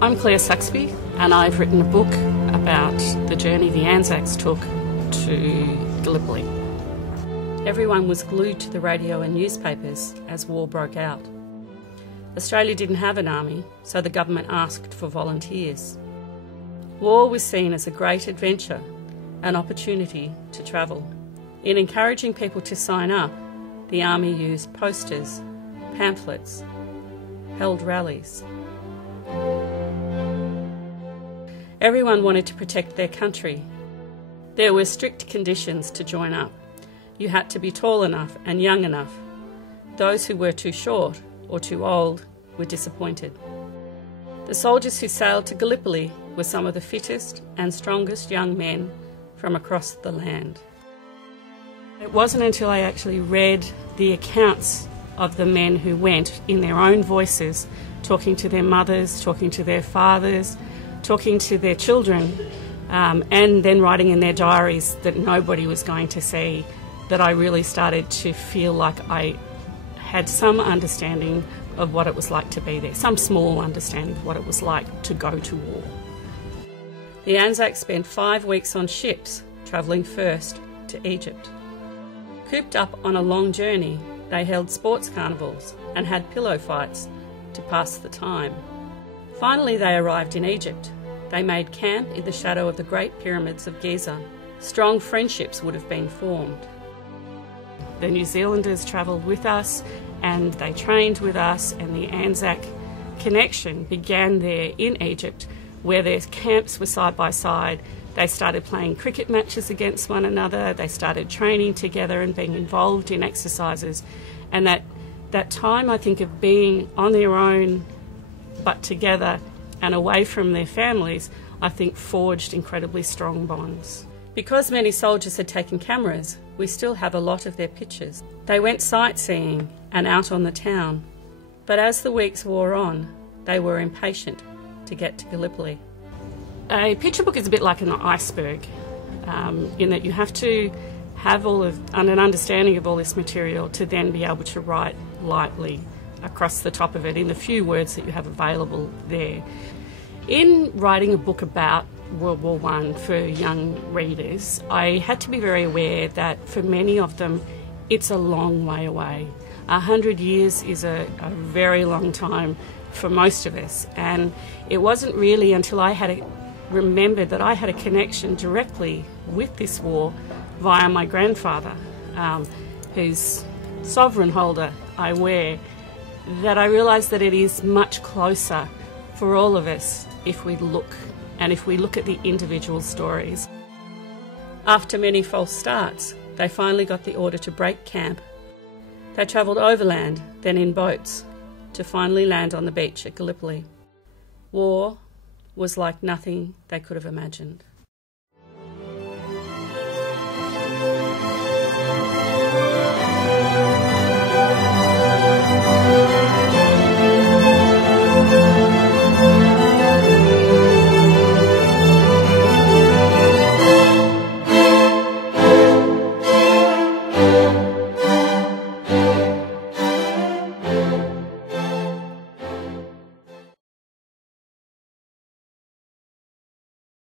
I'm Claire Saxby, and I've written a book about the journey the ANZACs took to Gallipoli. Everyone was glued to the radio and newspapers as war broke out. Australia didn't have an army, so the government asked for volunteers. War was seen as a great adventure, an opportunity to travel. In encouraging people to sign up, the army used posters, pamphlets, held rallies. Everyone wanted to protect their country. There were strict conditions to join up. You had to be tall enough and young enough. Those who were too short or too old were disappointed. The soldiers who sailed to Gallipoli were some of the fittest and strongest young men from across the land. It wasn't until I actually read the accounts of the men who went in their own voices, talking to their mothers, talking to their fathers, talking to their children, and then writing in their diaries that nobody was going to see, that I really started to feel like I had some understanding of what it was like to be there, some small understanding of what it was like to go to war. The ANZACs spent 5 weeks on ships, travelling first to Egypt. Cooped up on a long journey, they held sports carnivals and had pillow fights to pass the time. Finally, they arrived in Egypt. They made camp in the shadow of the Great Pyramids of Giza. Strong friendships would have been formed. The New Zealanders travelled with us and they trained with us, and the ANZAC connection began there in Egypt, where their camps were side by side. They started playing cricket matches against one another. They started training together and being involved in exercises. And that time, I think, of being on their own but together and away from their families, I think forged incredibly strong bonds. Because many soldiers had taken cameras, we still have a lot of their pictures. They went sightseeing and out on the town, but as the weeks wore on, they were impatient to get to Gallipoli. A picture book is a bit like an iceberg, in that you have to have an understanding of all this material to then be able to write lightly across the top of it in the few words that you have available there. In writing a book about World War I for young readers, I had to be very aware that for many of them it's a long way away. 100 years is a very long time for most of us, and it wasn't really until I had remembered that I had a connection directly with this war via my grandfather, whose sovereign holder I wear, that I realised that it is much closer for all of us if we look at the individual stories. After many false starts, they finally got the order to break camp. They travelled overland, then in boats, to finally land on the beach at Gallipoli. War was like nothing they could have imagined.